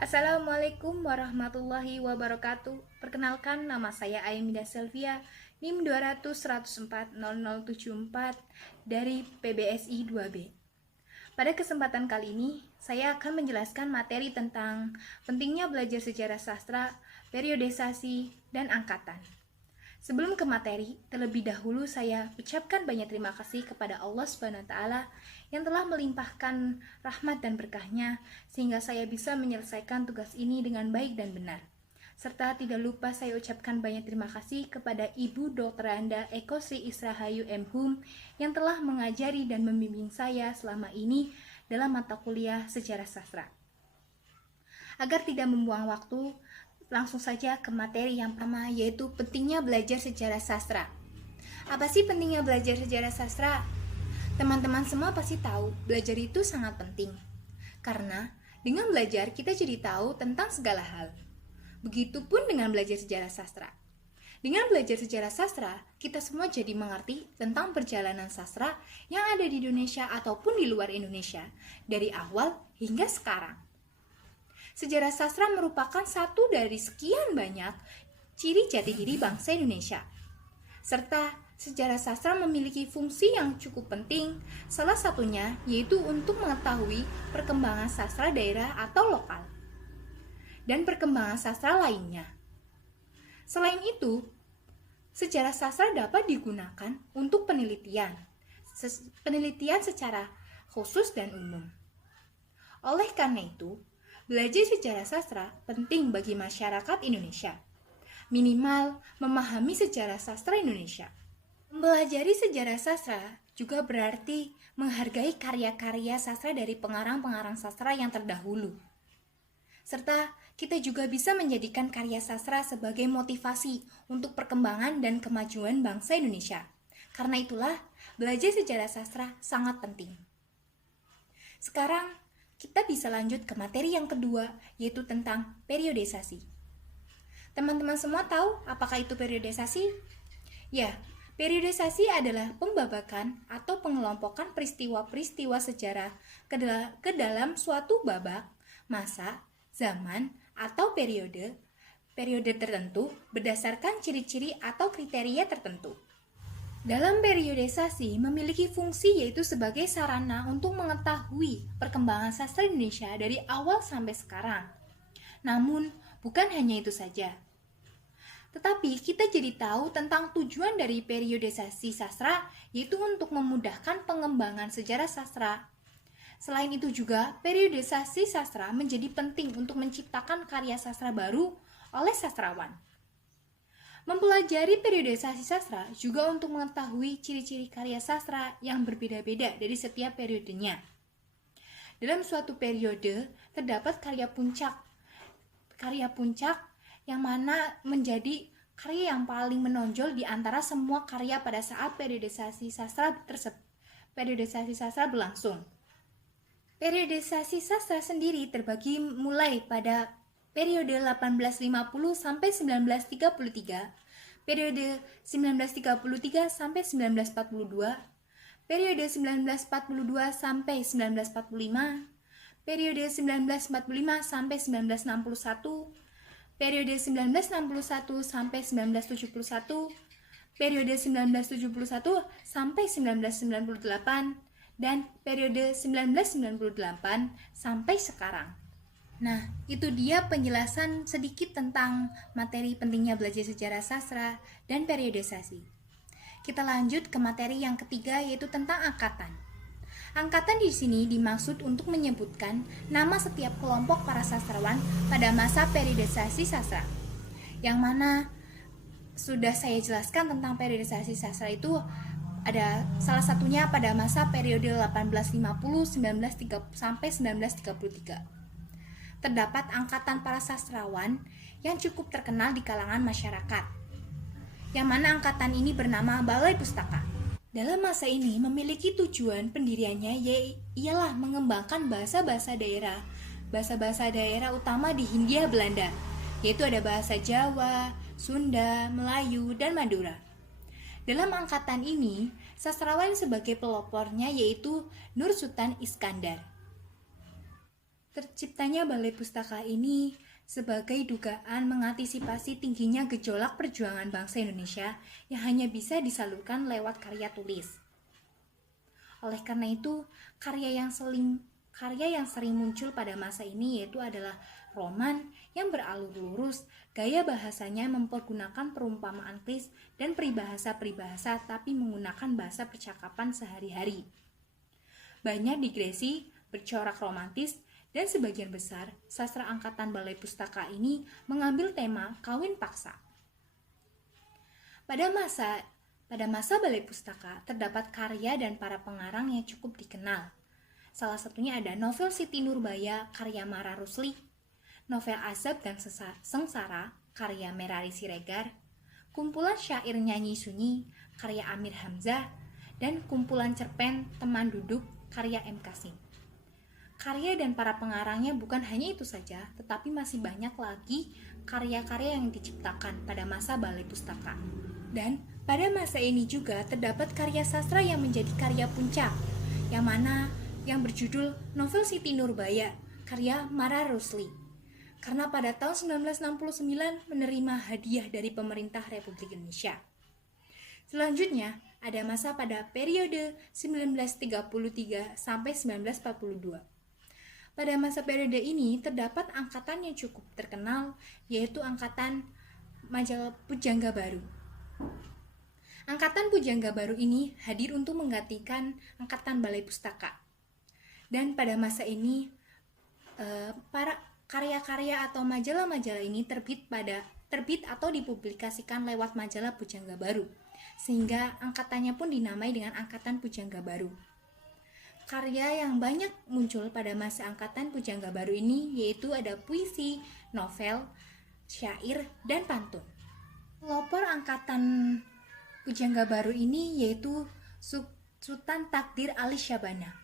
Assalamualaikum warahmatullahi wabarakatuh. Perkenalkan, nama saya Aimida Selvia, NIM 200-104-0074 dari PBSI 2B. Pada kesempatan kali ini, saya akan menjelaskan materi tentang pentingnya belajar sejarah sastra, periodisasi, dan angkatan. Sebelum ke materi, terlebih dahulu saya ucapkan banyak terima kasih kepada Allah SWT yang telah melimpahkan rahmat dan berkahnya sehingga saya bisa menyelesaikan tugas ini dengan baik dan benar. Serta tidak lupa saya ucapkan banyak terima kasih kepada Ibu Dr. Anda Eko Sri Israhayu M. Hum yang telah mengajari dan membimbing saya selama ini dalam mata kuliah sejarah sastra. Agar tidak membuang waktu, langsung saja ke materi yang pertama, yaitu pentingnya belajar sejarah sastra. Apa sih pentingnya belajar sejarah sastra? Teman-teman semua pasti tahu, belajar itu sangat penting. Karena dengan belajar kita jadi tahu tentang segala hal. Begitupun dengan belajar sejarah sastra. Dengan belajar sejarah sastra, kita semua jadi mengerti tentang perjalanan sastra yang ada di Indonesia ataupun di luar Indonesia, dari awal hingga sekarang. Sejarah sastra merupakan satu dari sekian banyak ciri jati diri bangsa Indonesia. Serta sejarah sastra memiliki fungsi yang cukup penting, salah satunya yaitu untuk mengetahui perkembangan sastra daerah atau lokal dan perkembangan sastra lainnya. Selain itu, sejarah sastra dapat digunakan untuk penelitian secara khusus dan umum. Oleh karena itu, belajar sejarah sastra penting bagi masyarakat Indonesia. Minimal memahami sejarah sastra Indonesia. Mempelajari sejarah sastra juga berarti menghargai karya-karya sastra dari pengarang-pengarang sastra yang terdahulu. Serta kita juga bisa menjadikan karya sastra sebagai motivasi untuk perkembangan dan kemajuan bangsa Indonesia. Karena itulah, belajar sejarah sastra sangat penting. Sekarang, kita bisa lanjut ke materi yang kedua, yaitu tentang periodisasi. Teman-teman semua tahu apakah itu periodisasi? Ya, periodisasi adalah pembabakan atau pengelompokan peristiwa-peristiwa sejarah ke dalam suatu babak, masa, zaman, atau periode tertentu berdasarkan ciri-ciri atau kriteria tertentu. Dalam periodisasi memiliki fungsi yaitu sebagai sarana untuk mengetahui perkembangan sastra Indonesia dari awal sampai sekarang. Namun, bukan hanya itu saja. Tetapi kita jadi tahu tentang tujuan dari periodisasi sastra, yaitu untuk memudahkan pengembangan sejarah sastra. Selain itu juga, periodisasi sastra menjadi penting untuk menciptakan karya sastra baru oleh sastrawan. Mempelajari periodisasi sastra juga untuk mengetahui ciri-ciri karya sastra yang berbeda-beda dari setiap periodenya. Dalam suatu periode terdapat karya puncak yang mana menjadi karya yang paling menonjol di antara semua karya pada saat periodisasi sastra berlangsung. Periodisasi sastra sendiri terbagi mulai pada periode 1850 sampai 1933, periode 1933 sampai 1942, periode 1942 sampai 1945, periode 1945 sampai 1961, periode 1961 sampai 1971, periode 1971 sampai 1998, dan periode 1998 sampai sekarang. Nah, itu dia penjelasan sedikit tentang materi pentingnya belajar sejarah sastra dan periodisasi. Kita lanjut ke materi yang ketiga, yaitu tentang angkatan. Angkatan di sini dimaksud untuk menyebutkan nama setiap kelompok para sastrawan pada masa periodisasi sastra. Yang mana sudah saya jelaskan tentang periodisasi sastra itu ada salah satunya pada masa periode 1850 sampai 1933. Terdapat angkatan para sastrawan yang cukup terkenal di kalangan masyarakat, yang mana angkatan ini bernama Balai Pustaka. Dalam masa ini memiliki tujuan pendiriannya ialah mengembangkan bahasa-bahasa daerah utama di Hindia Belanda, yaitu ada bahasa Jawa, Sunda, Melayu, dan Madura. Dalam angkatan ini, sastrawan sebagai pelopornya yaitu Nur Sultan Iskandar. Terciptanya Balai Pustaka ini sebagai dugaan mengantisipasi tingginya gejolak perjuangan bangsa Indonesia yang hanya bisa disalurkan lewat karya tulis. Oleh karena itu, karya yang sering muncul pada masa ini yaitu adalah roman yang beralur lurus, gaya bahasanya mempergunakan perumpamaan klis dan peribahasa-peribahasa tapi menggunakan bahasa percakapan sehari-hari. Banyak digresi, bercorak romantis, dan sebagian besar sastra angkatan Balai Pustaka ini mengambil tema kawin paksa. Pada masa Balai Pustaka terdapat karya dan para pengarang yang cukup dikenal. Salah satunya ada novel Siti Nurbaya karya Mara Rusli, novel Azab dan Sengsara karya Merari Siregar, kumpulan syair Nyanyi Sunyi karya Amir Hamzah, dan kumpulan cerpen Teman Duduk karya M. Kasim. Karya dan para pengarangnya bukan hanya itu saja, tetapi masih banyak lagi karya-karya yang diciptakan pada masa Balai Pustaka. Dan pada masa ini juga terdapat karya sastra yang menjadi karya puncak, yang berjudul novel Siti Nurbaya karya Mara Rusli. Karena pada tahun 1969 menerima hadiah dari pemerintah Republik Indonesia. Selanjutnya, ada masa pada periode 1933 sampai 1942. Pada masa periode ini terdapat angkatan yang cukup terkenal, yaitu angkatan majalah Pujangga Baru. Angkatan Pujangga Baru ini hadir untuk menggantikan angkatan Balai Pustaka. Dan pada masa ini para karya-karya atau majalah-majalah ini terbit atau dipublikasikan lewat majalah Pujangga Baru, sehingga angkatannya pun dinamai dengan Angkatan Pujangga Baru. Karya yang banyak muncul pada masa Angkatan Pujangga Baru ini yaitu ada puisi, novel, syair, dan pantun. Pelopor Angkatan Pujangga Baru ini yaitu Sultan Takdir Ali Syabana.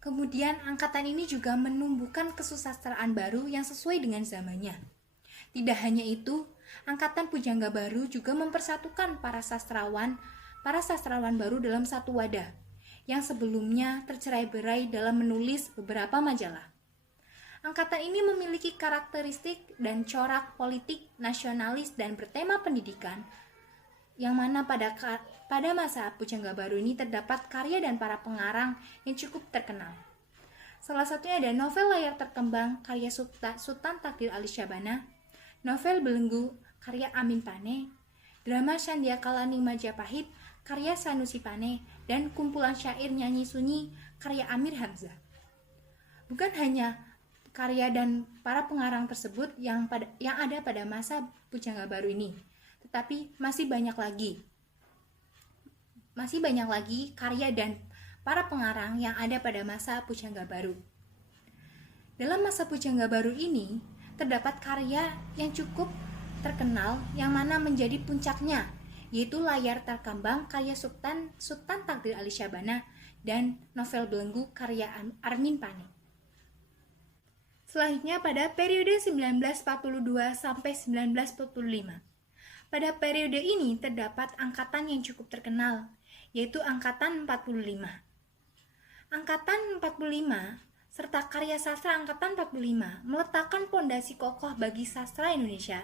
Kemudian angkatan ini juga menumbuhkan kesusastraan baru yang sesuai dengan zamannya. Tidak hanya itu, Angkatan Pujangga Baru juga mempersatukan para sastrawan baru dalam satu wadah, yang sebelumnya tercerai-berai dalam menulis beberapa majalah. Angkatan ini memiliki karakteristik dan corak politik, nasionalis, dan bertema pendidikan, yang mana pada masa Pujangga Baru ini terdapat karya dan para pengarang yang cukup terkenal. Salah satunya ada novel Layar Terkembang karya Sultan Takdir Ali Syabana, novel Belenggu karya Amin Pane, drama Sandiaka Laning Majapahit karya Sanusi Pane, dan kumpulan syair Nyanyi Sunyi karya Amir Hamzah. Bukan hanya karya dan para pengarang tersebut yang ada pada masa Pujangga Baru ini, tetapi masih banyak lagi karya dan para pengarang yang ada pada masa Pujangga Baru. Dalam masa Pujangga Baru ini terdapat karya yang cukup terkenal yang mana menjadi puncaknya, yaitu Layar Terkembang karya Sultan Takdir Ali Syabana dan novel Belenggu karya Amin Pane. Selanjutnya pada periode 1942 sampai 1945. Pada periode ini terdapat angkatan yang cukup terkenal, yaitu Angkatan 45. Angkatan 45 serta karya sastra Angkatan 45 meletakkan pondasi kokoh bagi sastra Indonesia,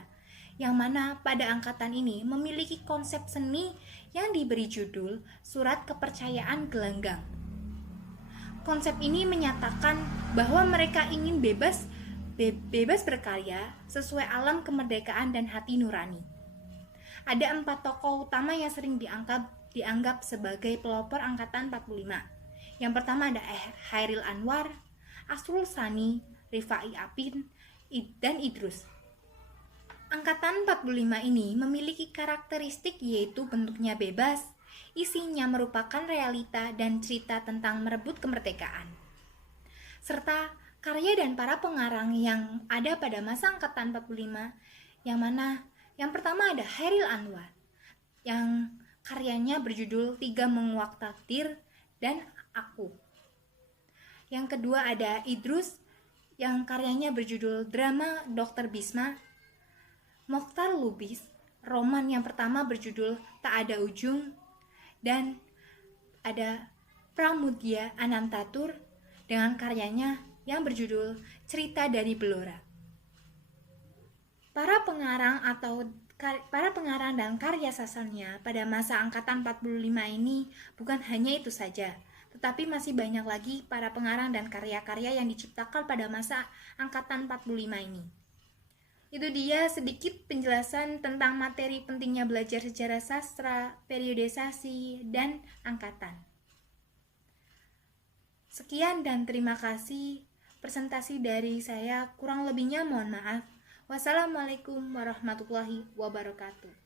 yang mana pada angkatan ini memiliki konsep seni yang diberi judul Surat Kepercayaan Gelanggang. Konsep ini menyatakan bahwa mereka ingin bebas berkarya sesuai alam kemerdekaan dan hati nurani. Ada 4 tokoh utama yang sering dianggap sebagai pelopor Angkatan 45. Yang pertama ada Hairil Anwar, Asrul Sani, Rifai Apin, dan Idrus. Angkatan 45 ini memiliki karakteristik yaitu bentuknya bebas, isinya merupakan realita dan cerita tentang merebut kemerdekaan. Serta karya dan para pengarang yang ada pada masa Angkatan 45, yang mana yang pertama ada Hairil Anwar, yang karyanya berjudul Tiga Menguak Takdir dan Aku. Yang kedua ada Idrus, yang karyanya berjudul Drama Dr. Bisma. Mokhtar Lubis, roman yang pertama berjudul Tak Ada Ujung, dan ada Pramudia Anantatur dengan karyanya yang berjudul Cerita dari Blora. Para pengarang dan karya sastranya pada masa angkatan 45 ini bukan hanya itu saja, tetapi masih banyak lagi para pengarang dan karya-karya yang diciptakan pada masa angkatan 45 ini. Itu dia sedikit penjelasan tentang materi pentingnya belajar sejarah sastra, periodisasi, dan angkatan. Sekian dan terima kasih. Presentasi dari saya, kurang lebihnya mohon maaf. Wassalamualaikum warahmatullahi wabarakatuh.